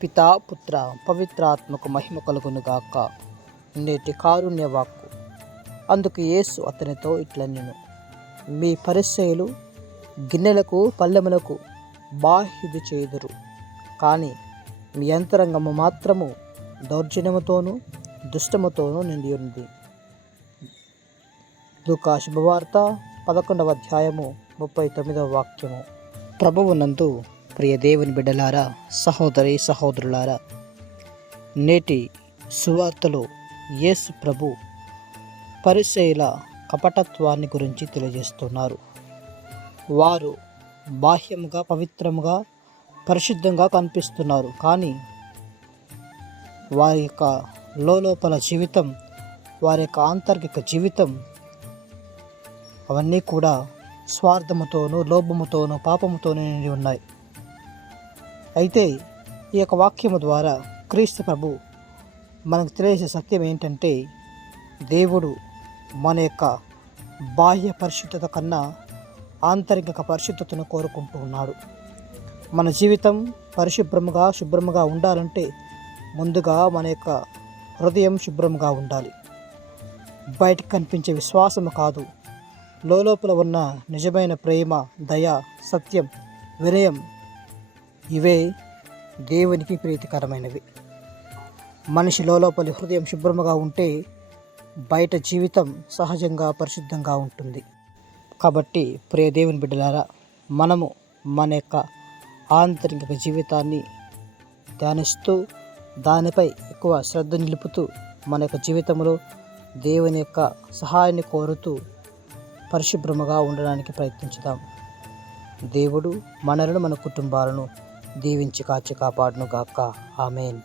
పితా పుత్ర పవిత్రాత్మకు మహిమ కలుగునుగాక. నేటి కారుణ్య వాక్కు. అందుకు యేసు అతనితో ఇట్లనెను, మీ పరిసయ్యులు గిన్నెలకు పళ్ళెములకు బాహ్యుది చేయుదురు, కానీ మీ అంతరంగము మాత్రము దౌర్జన్యముతోనూ దుష్టముతోనూ నిండి ఉంది. లూకా శుభవార్త 11వ అధ్యాయము 39వ వాక్యము. ప్రభువునందు ప్రియ దేవుని బిడ్డలారా, సహోదరి సహోదరులారా, నేటి సువార్తలో యేసు ప్రభు పరిసయ్యుల కపటత్వాన్ని గురించి తెలియజేస్తున్నారు. వారు బాహ్యముగా పవిత్రముగా పరిశుద్ధంగా కనిపిస్తున్నారు, కానీ వారి యొక్క లోపల జీవితం, వారి యొక్క ఆంతరిక జీవితం అవన్నీ కూడా స్వార్థముతోనూ లోభముతోనూ పాపముతోనూ నిండి ఉన్నాయి. అయితే ఈ యొక్క వాక్యము ద్వారా క్రీస్తు ప్రభు మనకు తెలియజేసే సత్యం ఏంటంటే, దేవుడు మన యొక్క బాహ్య పరిశుద్ధత కన్నా ఆంతరిక పరిశుద్ధతను కోరుకుంటూ ఉన్నాడు. మన జీవితం శుభ్రముగా ఉండాలంటే ముందుగా మన యొక్క హృదయం శుభ్రంగా ఉండాలి. బయటకు కనిపించే విశ్వాసము కాదు, లోపల ఉన్న నిజమైన ప్రేమ, దయ, సత్యం, వినయం, ఇవే దేవునికి ప్రీతికరమైనవి. మనిషి లోపలి హృదయం శుభ్రముగా ఉంటే బయట జీవితం సహజంగా పరిశుద్ధంగా ఉంటుంది. కాబట్టి ప్రియ దేవుని బిడ్డలారా, మనము మన యొక్క ఆంతరిక జీవితాన్ని ధ్యానిస్తూ దానిపై ఎక్కువ శ్రద్ధ నిలుపుతూ మన యొక్క జీవితంలో దేవుని యొక్క సహాయాన్ని కోరుతూ పరిశుభ్రముగా ఉండడానికి ప్రయత్నించుదాం. దేవుడు మనలను మన కుటుంబాలను దీవించి కాచి కాపాడును గాక. ఆమేన్.